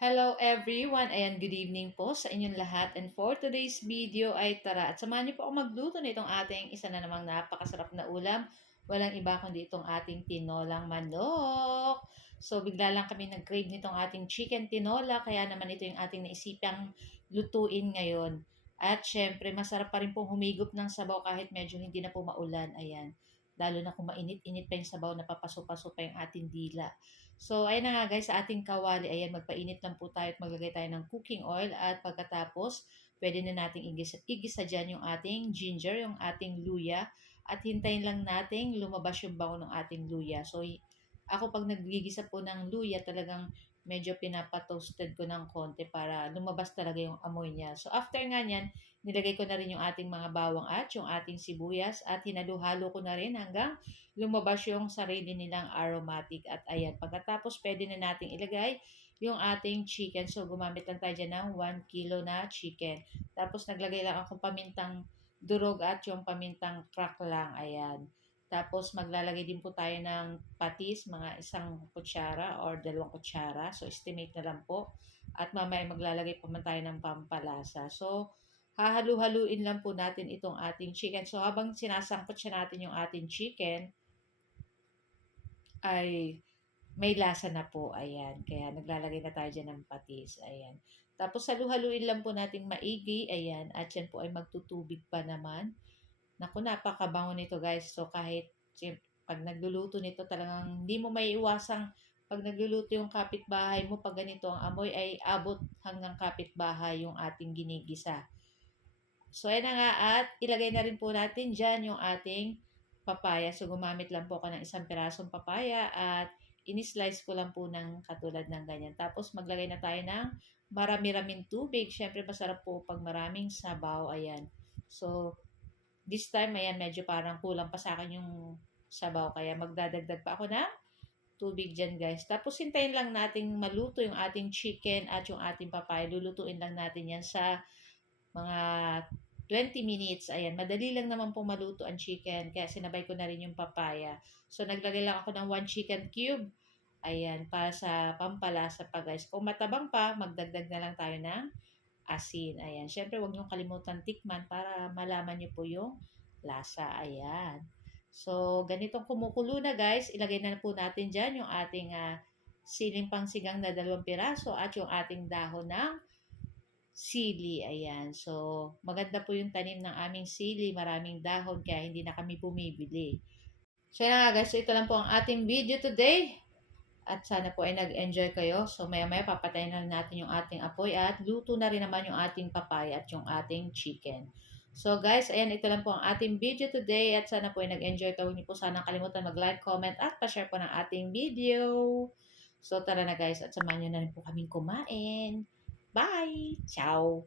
Hello everyone, and good evening po sa inyong lahat. And for today's video ay tara at samahan niyo po ako magluto nitong ating isa na namang napakasarap na ulam. Walang iba kundi itong ating tinolang manok. So bigla lang kami nag-crave nitong ating chicken tinola, kaya naman ito yung ating naisipang lutuin ngayon. At syempre masarap pa rin pong humigop ng sabaw kahit medyo hindi na po maulan. Ayan. Lalo na kung mainit-init pa yung sabaw, napapaso-paso pa yung ating dila. So, ayan na nga guys, sa ating kawali, ayan, magpainit lang po tayo at maglagay tayo ng cooking oil at pagkatapos, pwede na nating igisa dyan yung ating ginger, yung ating luya at hintayin lang nating lumabas yung bango ng ating luya. So, ako pag nagigisa po ng luya, talagang medyo pinapatoasted ko ng konti para lumabas talaga yung amoy niya. So, after nga nyan, nilagay ko na rin yung ating mga bawang at yung ating sibuyas at hinalo-halo ko na rin hanggang lumabas yung sarili nilang aromatic. At ayan, pagkatapos pwede na nating ilagay yung ating chicken. So, gumamit lang tayo dyan ng 1 kilo na chicken. Tapos, naglagay lang ako pamintang durog at yung pamintang crack lang. Ayan. Tapos, maglalagay din po tayo ng patis, mga 1 kutsara or 2 kutsara. So, estimate na lang po. At mamaya maglalagay pa man tayo ng pampalasa. So, hahalu-haluin lang po natin itong ating chicken. So, habang sinasangkot siya natin yung ating chicken, ay may lasa na po, ayan. Kaya naglalagay na tayo dyan ng patis, ayan. Tapos halu-haluin lang po natin maigi, ayan. At yan po ay magtutubig pa naman. Naku, napakabango nito guys. So kahit pag nagluluto nito talagang hindi mo may iwasang pag nagluluto yung kapitbahay mo, pag ganito ang amoy ay abot hanggang kapitbahay yung ating ginigisa. So, ayan na nga at ilagay na rin po natin dyan yung ating papaya. So, gumamit lang po ako ng 1 pirasong papaya at in-slice ko lang po ng katulad ng ganyan. Tapos, maglagay na tayo ng marami-raming tubig. Siyempre, masarap po pag maraming sabaw. Ayan. So, this time, ayan, medyo parang kulang pa sa akin yung sabaw. Kaya magdadagdag pa ako ng tubig dyan, guys. Tapos, hintayin lang natin maluto yung ating chicken at yung ating papaya. Lulutuin lang natin yan sa mga 20 minutes. Ayan, madali lang naman po maluto ang chicken. Kaya sinabay ko na rin yung papaya. So, naglagay lang ako ng 1 chicken cube. Ayan, para sa pampalasa pa guys. Kung matabang pa, magdagdag na lang tayo ng asin. Ayan, syempre huwag niyong kalimutan tikman para malaman niyo po yung lasa. Ayan. So, ganitong kumukulo na guys, ilagay na po natin dyan yung ating siling pangsigang na 2 piraso at yung ating dahon ng sili, ayan. So, maganda po yung tanim ng aming sili, maraming dahon, kaya hindi na kami bumibili. So, yan nga guys, so ito lang po ang ating video today. At sana po ay nag-enjoy kayo. So, maya-maya papatayin na natin yung ating apoy at luto na rin naman yung ating papaya at yung ating chicken. So, guys, ayan, ito lang po ang ating video today at sana po ay nag-enjoy kayo. Huwag niyo po sana kalimutan mag-like, comment at pa-share po ng ating video. So, tara na guys at samahan niyo na rin po kaming kumain. Bye! Ciao!